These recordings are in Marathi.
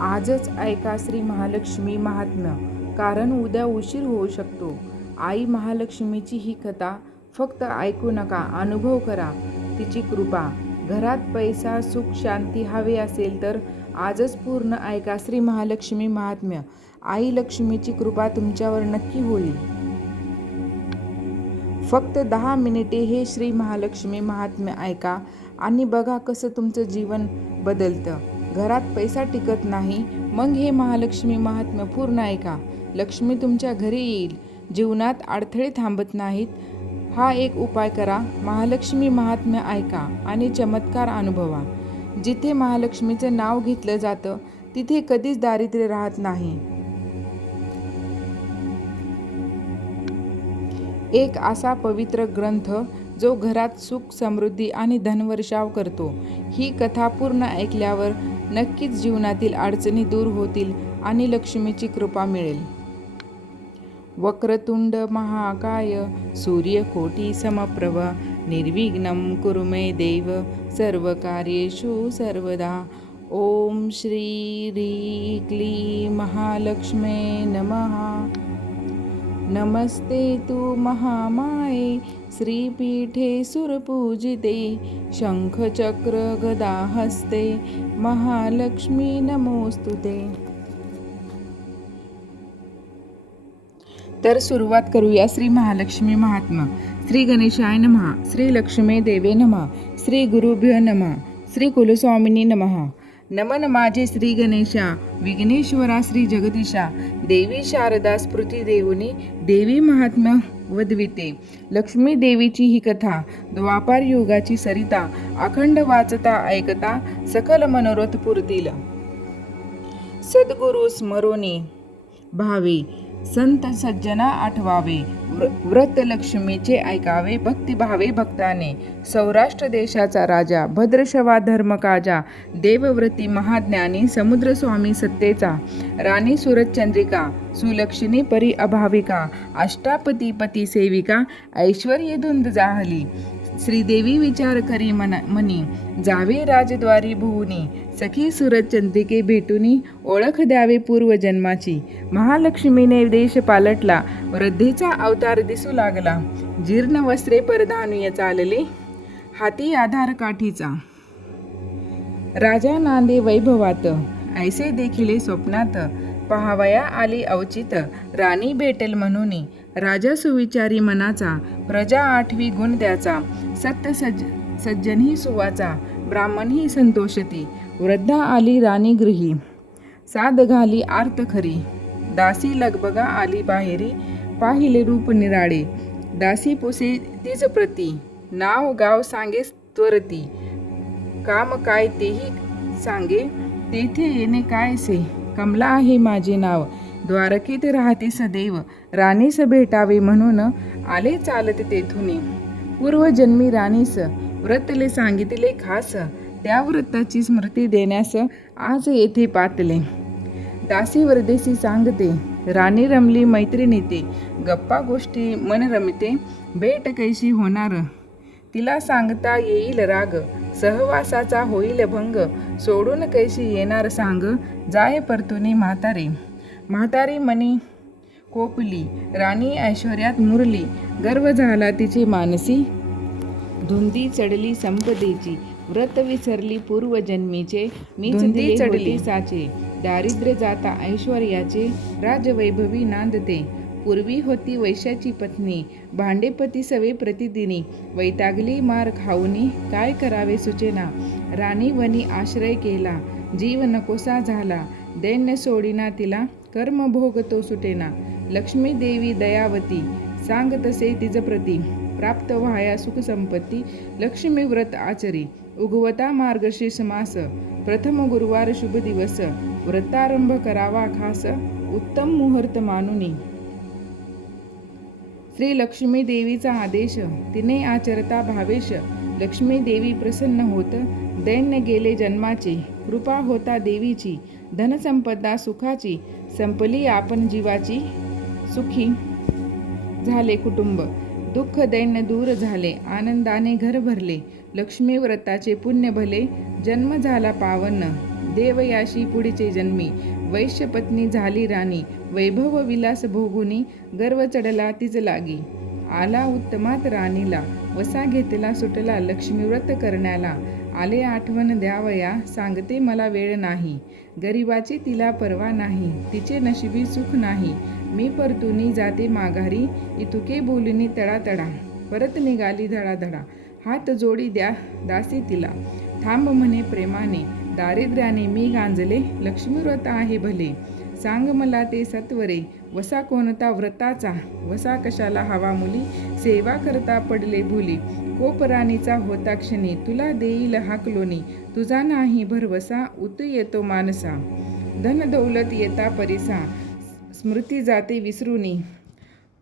आजच ऐका श्री महालक्ष्मी महात्म्य, कारण उद्या उशीर होऊ शकतो. आई महालक्ष्मीची ही कथा फक्त ऐकू नका, अनुभव करा तिची कृपा. घरात पैसा, सुख, शांती हवे असेल तर आजच पूर्ण ऐका श्री महालक्ष्मी महात्म्य. आई लक्ष्मीची कृपा तुमच्यावर नक्की होईल. फक्त 10 मिनिटे हे श्री महालक्ष्मी महात्म्य ऐका आणि बघा कसं तुमचं जीवन बदलतं. घरात पैसा टिकत नाही, मग हे महालक्ष्मी महात्म्य पूर्ण ऐका. लक्ष्मी तुमच्या घरी येईल. जीवनात अडथळे थांबत नाहीत. हा एक उपाय करा. महालक्ष्मी महात्म्य ऐका आणि चमत्कार अनुभवा. जिथे महालक्ष्मीचं नाव घेतलं जातं तिथे कधीच दारिद्र्य राहत नाही. एक असा पवित्र ग्रंथ जो घरात सुख, समृद्धी आणि धनवर्षाव करतो. ही कथा पूर्ण ऐकल्यावर नक्कीच जीवनातील अडचणी दूर होतील आणि लक्ष्मीची कृपा मिळेल. वक्रतुंड महाकाय सूर्यकोटी समप्रभ निर्विघ्नं कुरु मे देव सर्वकार्येषु सर्वदा. ओम श्री ह्रीं क्लीं महालक्ष्मे नमः. नमस्ते तु महामाये श्रीपीठे सुरपूजिते शंखचक्र गदाहस्ते महालक्ष्मी नमोस्तुते. तर सुरुवात करूया श्री महालक्ष्मी महात्म्य. श्री गणेशाय नमः. श्री लक्ष्मी देवे नमः. श्री गुरुभ्यो नमः. श्री कुलस्वामिनी नमः. नमन माझे श्री गणेशा, विघ्नेश्वरा श्री जगदीशा, देवी शारदा स्फूर्ती देऊनी देवी महात्म्य वदविते. लक्ष्मी देवीची ही कथा द्वापार युगाची सरिता, अखंड वाचता ऐकता सकल मनोरथ पुरतील. सद्गुरु स्मरोनी भावे, संत सज्जना आठवावे, व्रत लक्ष्मीचे ऐकावे भक्तिभावे भक्ताने. सौराष्ट्र देशाचा राजा, भद्रशवा धर्मकाजा, देवव्रती महाज्ञानी, समुद्रस्वामी सत्तेचा, राणी सुरचंद्रिका, सुलक्षणी परी अभाविका, अष्टापती पती सेविका, ऐश्वर्य धुंद जाहली. श्रीदेवी विचार करी मनी, जावे राजद्वारी भुवनी, सखी सुरचंद्रिके भेटूनी, ओळख द्यावे पूर्वजन्माची. महालक्ष्मीने देश पालटला, वृद्धेचा अवतार दिसू लागला, जीर्ण वस्त्रे परिधानुय चालले, हाती आधार काठीचा. राजा नांदे वैभवात, ऐसे देखिले स्वप्नात, पहावया आली अवचित, राणी भेटेल म्हणूनी. राजा सुविचारी मनाचा, प्रजा आठवी गुण त्याचा, सत्य सज्जनही सुवाचा, ब्राह्मणही संतोषती. वृद्धा आली राणी गृही, साद घाली आर्त खरी, दासी लगबगा आली बाहेरी, पाहिले रूप निराळे. दासी पुसे तिज प्रती, नाव गाव सांगे त्वरती, काम काय तेही सांगे, तेथे येणे काय से, कमला आहे माझे नाव, द्वारकेत राहते सदैव, राणीस भेटावे म्हणून आले चालत तेथुनी. पूर्वजन्मी राणीस व्रतले सांगितले खास, त्या व्रताची स्मृती देण्यास आज येथे पातले. दासी वरदेसी सांगते, राणी रमली मैत्रिणीते, गप्पा गोष्टी मन रमते, भेट कैशी होणार तिला सांगता येईल राग, सहवासाचा होईल भंग, सोडून कैशी येणार सांग, जाय परतुनी म्हातारे. म्हातारी मनी कोपली, राणी ऐश्वर्यात मुरली, गर्व झाला तिचे मानसी, धुंदी चढली संपदेची, व्रत विसरली पूर्वजन्मीचे, मीच दिले चढली साचे, दारिद्र्य जाता ऐश्वर्याचे, राजवैभवी नांदते. पूर्वी होती वैश्याची पत्नी, भांडेपती सवे प्रतिदिनी, वैतागली मार खाऊनी, काय करावे सुचेना. राणी वनी आश्रय केला, जीव नकोसा झाला, दैन्य सोडिना तिला, कर्म भोग तो सुटेना. लक्ष्मी देवी दयावती, सांग तसे तिज प्रती, प्राप्त व्हाया सुख संपत्ती. लक्ष्मी व्रत आचरी, उगवता मार्गशीर्ष मास, प्रथम गुरुवार शुभ दिवस, व्रतारंभ करावा खास, उत्तम मुहूर्त मानुनी. श्री लक्ष्मी देवीचा आदेश, तिने आचरता भावेश, लक्ष्मी देवी प्रसन्न होत, दैन्य गेले जन्माचे, कृपा होता देवीची, धनसंपदा सुखाची, संपली आपण जीवाची, सुखी झाले कुटुंब, दुःख दैन्य दूर झाले, आनंदाने घर भरले. लक्ष्मी व्रताचे पुण्य भले, जन्म झाला पावन, देवयाशी पुढचे जन्मी, वैश्यपत्नी झाली राणी, वैभव विलास भोगुनी, गर्व चढला तिच लागी. आला उत्तमात राणीला, वसा घेतला सुटला लक्ष्मीव्रत करण्याला. आले आठवण द्यावया, सांगते मला वेळ नाही, गरिबाची तिला पर्वा नाही, तिचे नशिबी सुख नाही. मी परतुनी जाते माघारी, इतुके बोलणी तडातडा, परत निघाली धडाधडा. हात जोडी द्या दासी तिला, थांब म्हणे प्रेमाने, दारिद्र्याने मी गांजले, लक्ष्मीव्रत आहे भले. सांग मला ते सत्वरे, वसा कोणता व्रताचा, वसा कशाला हवा मुली, सेवा करता पडले भुली. कोपराणीचा होता क्षणी, तुला देईल हाकलोनी, तुझा नाही भरवसा, उत येतो मानसा. धन दौलत येता परिसा, स्मृती जाते विसरुनी,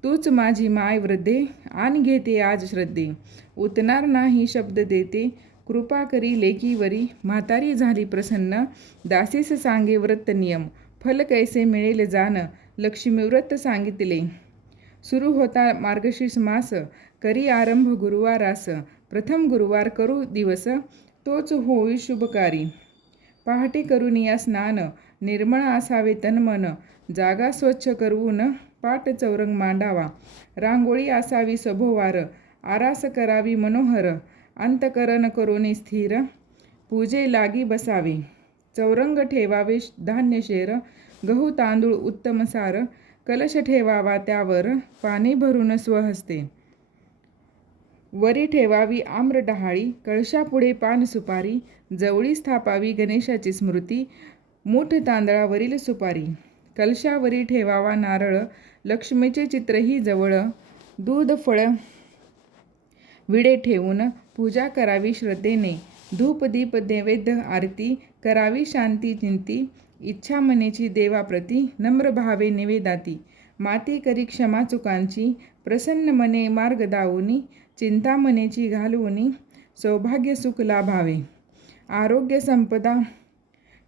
तूच माझी माय वृद्धे, आण घेते आज श्रद्धे. उतणार नाही शब्द देते, कृपा करी लेकीवरी, म्हातारी झाली प्रसन्न, दासीस सांगे व्रत नियम, फल कैसे मिळेल जाण, लक्ष्मीव्रत सांगितले. सुरू होता मार्गशीर्ष मास, करी आरंभ गुरुवारास, प्रथम गुरुवार करू दिवस, तोच होई शुभकारी. पहाटे करून या स्नान, निर्मळ असावे तन मन, जागा स्वच्छ करवून पाट चौरंग मांडावा. रांगोळी असावी सभोवार, आरास करावी मनोहर, अंतकरण करोनी स्थिर, पूजे लागी बसावे. चौरंग ठेवावे धान्य शेर, गहू तांदूळ उत्तम सार, कलश ठेवावा त्यावर, पाणी भरून स्वहस्ते. वरी ठेवावी आम्र डहाळी, कळशापुढे पान सुपारी, जवळी स्थापावी गणेशाची स्मृती, मूठ तांदळावरील सुपारी. कलशावरी ठेवावा नारळ, लक्ष्मीचे चित्रही जवळ, दूध फळ विडे ठेवून पूजा करावी श्रद्धेने. धूप दीप नैवेद्य आरती करावी शांती चिंती, इच्छा मनेची देवाप्रती, नम्र भावे निवेदाती. माती करी क्षमा चुकांची, प्रसन्न मने मार्ग दावुनी, चिंता मनेची घालवुनी, सौभाग्य सुख लाभावे. आरोग्य संपदा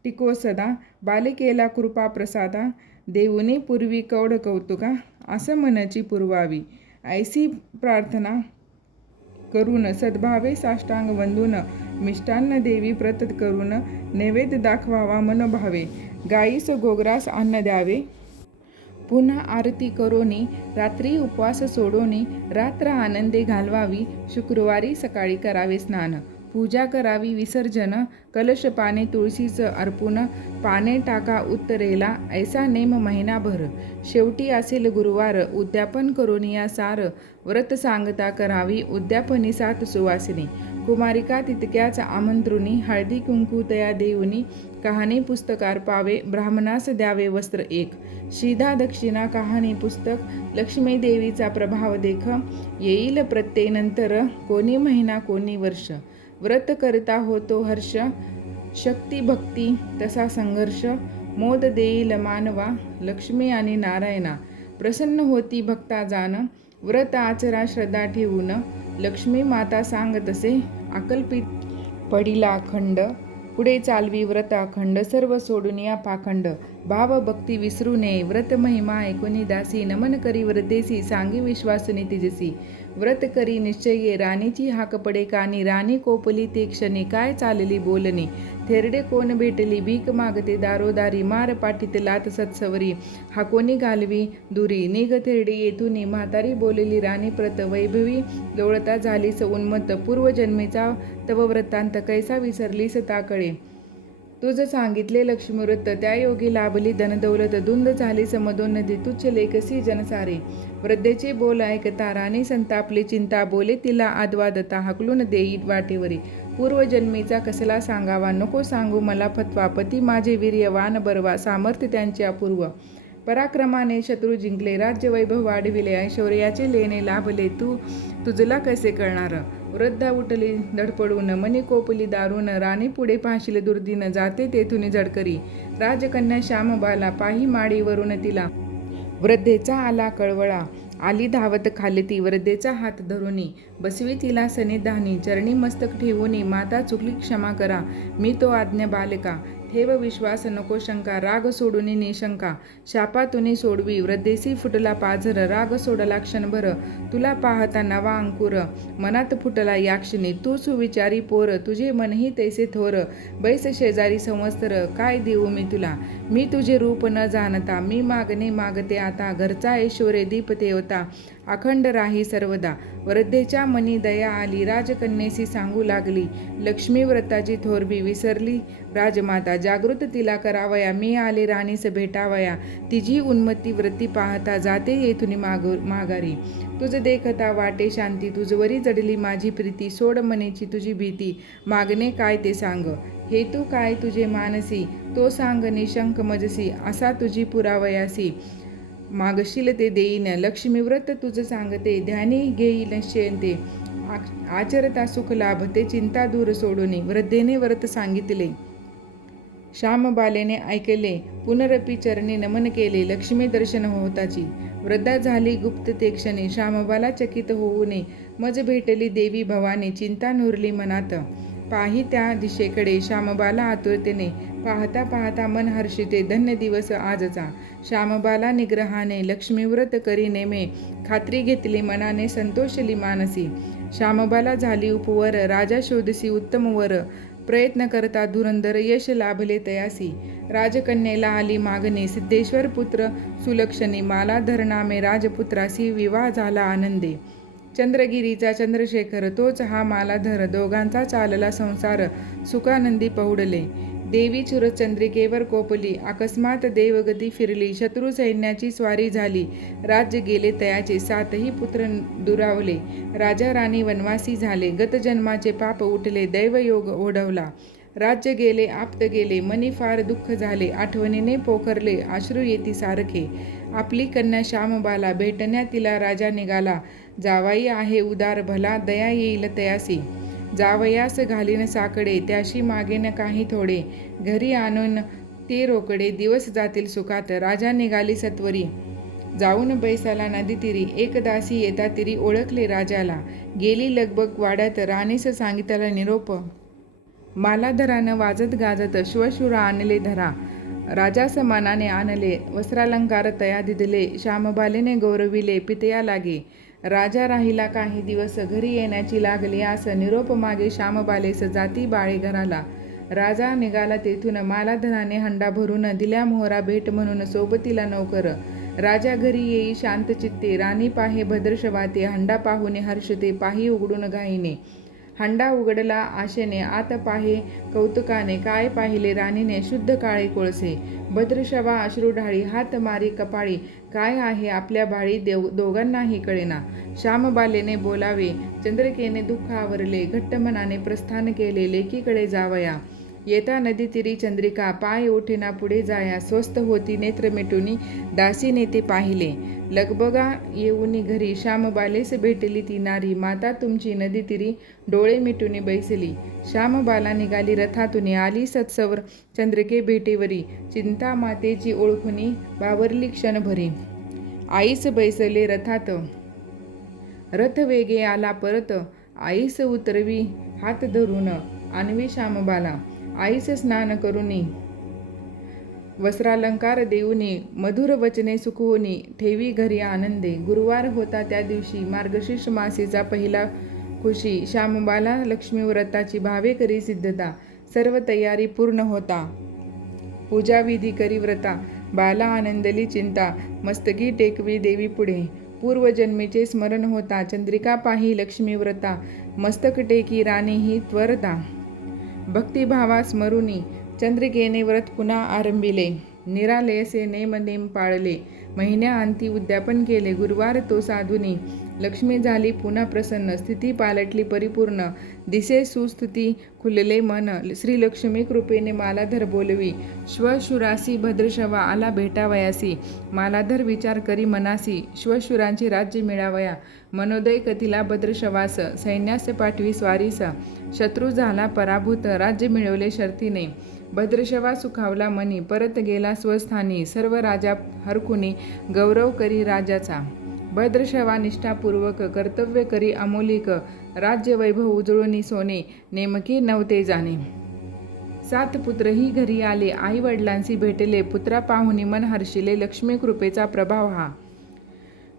टिको सदा, बालिकेला कृपा प्रसादा, देऊनी पूर्वी कौड कौतुका, असं मनची पुरवावी. ऐसी प्रार्थना करून सद्भावे साष्टांग वंदून, मिष्टान्न देवी प्रत करून, नैवेद्य दाखवावा मनोभावे. गाईस गोग्रास अन्न द्यावे, पुन्हा आरती करोनी, रात्री उपवास सोडोनी, रात्र आनंदे घालवावी. शुक्रवारी सकाळी करावे स्नान, पूजा करावी विसर्जन, कलश पाने तुळशीच अर्पून, पाने टाका उत्तरेला, ऐसा नेम महिनाभर. शेवटी असेल गुरुवार, उद्यापन करोनिया सार, व्रत सांगता करावी उद्यापनी 7 सुवासिनी. कुमारिका तितक्याच आमंत्रुनी, हळदी कुंकू तया देऊनी, कहाणी पुस्तकार पावे, ब्राह्मणास द्यावे वस्त्र एक. शिधा दक्षिणा कहाणी पुस्तक, लक्ष्मी देवीचा प्रभाव देख, येईल प्रत्यय नंतर, कोणी महिना कोणी वर्ष. व्रत करता होतो हर्ष, शक्ती भक्ती तसा संघर्ष, मोद देईल मानवा, लक्ष्मी आणि नारायणा. प्रसन्न होती भक्ता जाण, व्रत आचरा श्रद्धा ठेवून, लक्ष्मी माता सांग तसे, अकल्पित पडिला अखंड. पुढे चालवी व्रत अखंड, सर्व सोडून या पाखंड. भाव भक्ती विसरू नये, व्रत महिमा ऐकुनी दासी, नमन करी व्रतेसी, सांगी विश्वासुनी तेजसी. व्रत करी निश्चये, राणीची हाक पडे कानी, राणी कोपली ते क्षणी, काय चालली बोलणी. थेरडे कोण भेटली, भीक मागते दारोदारी, मार पाठीत लात सत्सवरी, हाकोनी घालवी दुरी. निघ थेरडे येथुनी, म्हातारी बोलली राणी प्रत, वैभवी लोळता झालीस उन्मत्त, पूर्वजन्मीचा तव वृत्तांत, कैसा विसरलीस ताकळे. तुझ सांगितले लक्ष्मीव्रत, त्या योगी लाभली धनदौलत, धुंद झाली समदोन्नती, तुच्छ लेखसी जनसारे. वृद्धेचे बोल ऐकता राणी संतापली, चिंता बोले तिला आदवादता, हकलून देई वाटेवरी. पूर्वजन्मीचा कसला सांगावा, नको सांगू मला फतवा, पती माझे वीर्यवान बरवा, सामर्थ्य त्यांचे अपूर्व. पराक्रमाने शत्रू जिंकले, राज्य वैभव वाढविले, ऐश्वर्याचे लेणे लाभले, तुझला कसे कळणार. वृद्धा उठली धडपडून, मनी कोपली दारुण, राणी पुढे पाहशील दुर्दीन, जाते तेथुनी झडकरी. राजकन्या श्यामबाला, पाही माडीवरून तिला, वृद्धेचा आला कळवळा, आली धावत खाली ती. वृद्धेचा हात धरुनी, बसवी तिला सन्निधानी, चरणी मस्तक ठेवूनी, माता चुकली क्षमा करा, मी तो आज्ञा बालका. ठेव विश्वास नको शंका, राग सोडून निशंका, शापातुनी सोडवी वृद्धेसी फुटला पाझर, राग सोडला क्षणभर, तुला पाहता नवा अंकुर, मनात फुटला या क्षणी, तू सुविचारी पोर, तुझे मनही तैसे थोर, बैस शेजारी संवत्सर, काय देऊ मी तुला, मी तुझे रूप न जाणता, मी मागणे मागते आता, घरचा ऐश्वर्य दीप देवता, अखंड राही सर्वदा, वृद्धेच्या मनी दया आली, राजकन्येसी सांगू लागली, लक्ष्मी व्रताची थोरवी विसरली राजमाता, जागृत तिला करावया, मी आले राणीस भेटावया, तिची उन्मत्ती वृत्ती पाहता, जाते येथून माघारी, तुझ देखता वाटे शांती, तुझवरी जडली माझी प्रीती, सोड मनेची तुझी भीती, मागणे काय ते सांग, हेतू काय तुझे मानसी, तो सांग निशंक मजसी, असा तुझी पुरावयासी, मागशील ते देईन, लक्ष्मीव्रत तुझ सांगते, ध्यानी घेईल निश्चयते, आचरता सुख लाभते, चिंता दूर सोडून, वृद्धेने व्रत सांगितले, श्यामबालेने ऐकले, पुनरपी चरणी नमन केले, लक्ष्मी दर्शन होताची, वृद्धा झाली गुप्त ते क्षणी, श्यामबाला चकित होऊ नये, मज भेटली देवी भवानी, चिंता नुरली मनात, पाही त्या दिशेकडे, श्यामबाला आतुरतेने, पाहता पाहता मन हर्षिते, धन्य दिवस आजचा, श्यामबाला निग्रहाने, लक्ष्मीव्रत करी नेमे, खात्री घेतली मनाने, संतोषली मानसी, श्यामबाला झाली उपवर, राजा शोधसी उत्तम वर, प्रयत्न करता धुरंधर, यश लाभले तयासी, राजकन्येला आली मागणे, सिद्धेश्वर पुत्र सुलक्षणी, माला धरनामे राजपुत्रासी, विवाह झाला आनंदे, चंद्रगिरीचा चंद्रशेखर, तोच हा मालाधर, दोघांचा चालला संसार, सुखानंदी पहुडले, देवी चंद्रिकेवर कोपली, अकस्मात देवगती फिरली, शत्रू सैन्याची स्वारी झाली, राज्य गेले तयाचे, सातही पुत्र दुरावले, राजा राणी वनवासी झाले, गत जन्माचे पाप उठले, दैवयोग ओढवला, राज्य गेले आप्त गेले, मनी फार दुःख झाले, आठवणीने पोखरले अश्रू येती सारखे, आपली कन्या श्यामबाला, भेटण्या तिला राजा निघाला, जावाई आहे उदार भला, दया येईल तयासी, जावयास घालीन साकडे, त्याशी मागेन काही थोडे, घरी आणून ते रोकडे, दिवस जातील सुखात, राजा निघाली सत्वरी, जाऊन बैसाला नदी तिरी, एक दासी येता तिरी, ओळखले राजाला, गेली लगबग वाड्यात, राणीस सांगितला निरोप, मालाधरानं वाजत गाजत, श्वशुरा आणले धरा, राजास मनाने आणले, वस्त्रालंकार तया दिदले, श्यामबालेने गौरविले, पितया लागे, राजा राहिला काही दिवस, घरी येण्याची लागली आस, निरोप मागे श्यामबालेस, जाती बाळे घराला, राजा निघाला तेथून, मालाधराने हंडा भरून, दिल्या मोहरा भेट म्हणून, सोबतीला नौकर, राजा घरी येई शांत चित्ते, राणी पाहे भद्रशवाते, हंडा पाहुने हर्षते, पाही उघडून घाईने, हंडा उघडला आशेने, आत पाहे कौतुकाने, काय पाहिले राणीने, शुद्ध काळे कोळसे, भद्रशवा अश्रू ढाळी, हात मारी कपाळी, काय आहे आपल्या बाळी, दोघांनाही कळेना, श्यामबालेने बोलावे, चंद्रिकेने दुःख आवरले, घट्ट मनाने प्रस्थान केले, लेकीकडे जावया, येता नदी तिरी चंद्रिका, पाय ओठेना पुढे जाया, स्वस्थ होती नेत्र मिटुनी, दासीने ते पाहिले, लगबगा येऊनी घरी, श्यामबालेस भेटली ती नारी, माता तुमची नदी तिरी, डोळे मिटुनी बैसली, श्यामबाला निघाली रथातुनी, आली सत्सवर चंद्रिके भेटीवरी, चिंता मातेची ओळखुनी, बावरली क्षणभरी, आईस बैसले रथात, रथ वेगे आला परत, आईस उतरवी हात धरून, आणवी श्यामबाला, आईस स्नान करुनी, वस्त्रालंकार देऊनी, मधुर वचने सुखवूनी, ठेवी घरी आनंदे, गुरुवार होता त्या दिवशी, मार्गशीर्ष मासीचा पहिला खुशी, श्यामबाला लक्ष्मी व्रताची भावे करी सिद्धता, सर्व तयारी पूर्ण होता, पूजाविधी करी व्रता, बाला आनंदली चिंता, मस्तकी टेकवी देवी पुढे, पूर्वजन्मीचे स्मरण होता, चंद्रिका पाही लक्ष्मी व्रता, मस्तक टेकी राणी ही त्वरता, भक्तिभावा स्मरुनी, चंद्रिकेने व्रत पुन्हा आरंभिले, निरालयसे नेम पाळले, महिन्याअंती उद्यापन केले, गुरुवार तो साधुनी, लक्ष्मी झाली पुन्हा प्रसन्न, स्थिती पालटली परिपूर्ण, दिसे सुस्थिती खुलले मन, श्रीलक्ष्मी कृपेने मालाधर बोलवी, श्वशुरासी भद्रशवा आला भेटावयासी, मालाधर विचार करी मनासी, श्वशुरांचे राज्य मिळावया, मनोदय कथिला भद्रशवास, सैन्यास पाठवी स्वारीस, शत्रू झाला पराभूत, राज्य मिळवले शर्तीने, भद्रशवा सुखावला मनी, परत गेला स्वस्थानी, सर्व राजा हरकुनी, गौरव करी राजाचा, भद्रशवा निष्ठापूर्वक, कर्तव्य करी अमोलिक, राज्य वैभव उजळूनी सोने, नेमके नव्हते जाणे, सात पुत्रही घरी आले, आई वडिलांशी भेटले, पुत्रा पाहुणी मन हर्षिले, लक्ष्मी कृपेचा प्रभाव हा.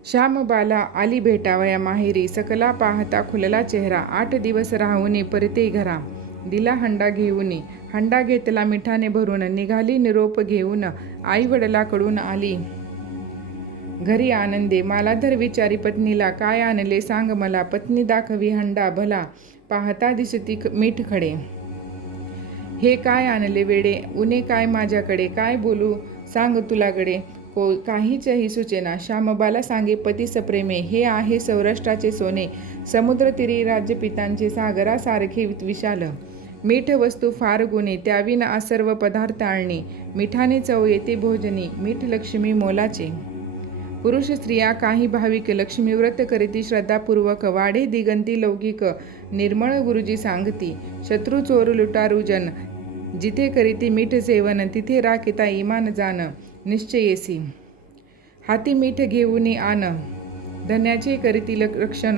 श्यामबाला आली भेटावया माहेरी, सकला पाहता खुलला चेहरा, 8 दिवस राहुनी परते घरा, दिला हंडा घेऊनी, हंडा घेतला मिठाने भरून, निघाली निरोप घेऊन, आई वडिलाकडून आली घरी आनंदे, मालाधर विचारी पत्नीला, काय आणले सांग मला, पत्नी दाखवी हंडा भला, पाहता दिसती मीठ खडे, हे काय आणले वेडे, उणे काय माझ्याकडे, काय बोलू सांग तुलाकडे, काहीचही सुचेना, श्यामबाला सांगे पती सप्रेमे, हे आहे सौराष्ट्राचे सोने, समुद्रतीरी राज्यपितांचे सागरासारखे विशाल, मीठ वस्तू फार गुणे, त्याविना सर्व पदार्थ आणणे, मिठाने चव येते भोजनी, मीठ लक्ष्मी मोलाचे. पुरुष स्त्रिया काही भाविक, लक्ष्मी व्रत करीती श्रद्धापूर्वक, वाढे दिगंती लौकिक, निर्मळ गुरुजी सांगती, शत्रू चोर लुटारू जन, जिथे करीती मीठ सेवन, तिथे राखिता इमान जान, निश्चयेसी, हाती मीठ घेऊनी आन, धन्याचे करीती रक्षण,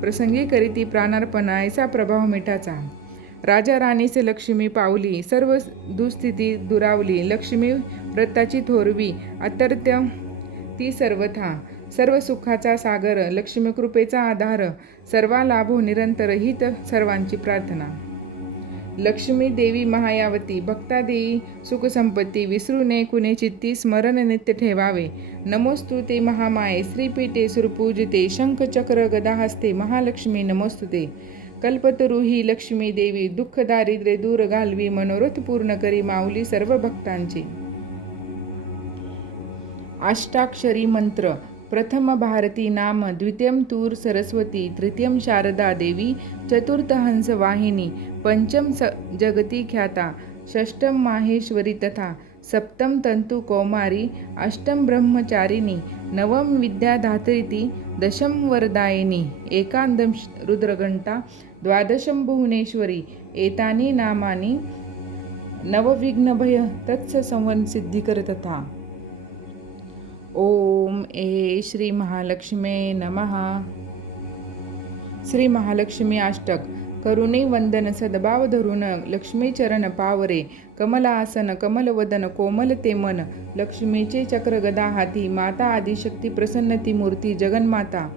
प्रसंगी करीती प्राणार्पण, ऐसा प्रभाव मिठाचा. राजा राणीस लक्ष्मी पावली, सर्व दुस्थिती दुरावली, लक्ष्मी व्रताची थोरवी, अतर्त्य ती सर्वथा, सर्व सुखाचा सागर, लक्ष्मी कृपेचा आधार, सर्वा लाभो निरंतर, हित सर्वांची प्रार्थना. लक्ष्मी देवी महायावती, भक्ता देई सुख संपत्ती, विसरू नये कुणे चित्ती, स्मरण नित्य ठेवावे, नमोस्तुते महामाये, श्रीपीठे सुरपूजिते, शंख चक्र गदा हस्ते, महालक्ष्मी नमोस्तुते, कल्पतरू ही लक्ष्मी देवी, दुःख दारिद्र्य दूर घालवी, मनोरथ पूर्ण करी, माऊली सर्व भक्तांचे. अष्टाक्षरी मंत्र. प्रथम भारती नाम, द्वितीयम तूर सरस्वती, तृतीयम शारदा देवी, चतुर्थ हंस वाहिनी, पंचम जगती ख्याता, षष्ठम माहेश्वरी तथा, सप्तम तंतु कौमारी, अष्टम ब्रह्मचारिणी, नवम विद्याधात्रीती, दशम वरदायिनी, एकादशम रुद्रघंटा, द्वादशम भुवनेश्वरी, एतानी नामानी नवविघ्नभय तत्स संवनसिद्धिकर तथा. ओम श्री महालक्ष्मी नमः. श्री महालक्ष्मी अष्टक. करुणे वंदन सद्भाव धरून, लक्ष्मी चरण पावरे, कमलासन कमलवदन कोमल ते मन, लक्ष्मीचे चक्र गदा हाती, माता आदिशक्ती प्रसन्न ती मूर्ती, जगन्माता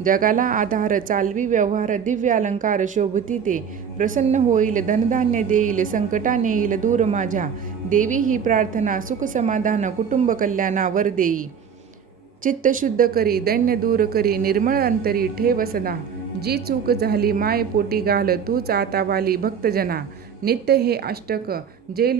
जगाला आधार, चालवी व्यवहार, दिव्य अलंकार शोभती ते, प्रसन्न होईल धनधान्य देईल, संकटा नेईल दूर माझ्या, देवी ही प्रार्थना, सुख समाधान कुटुंब कल्याणावर देई, चित्त शुद्ध करी, दैन्य दूर करी, निर्मळ अंतरी ठेव सदा, जी चूक झाली माय पोटी घाल, तूच आता वाली भक्तजना, नित्य हे अष्टक जे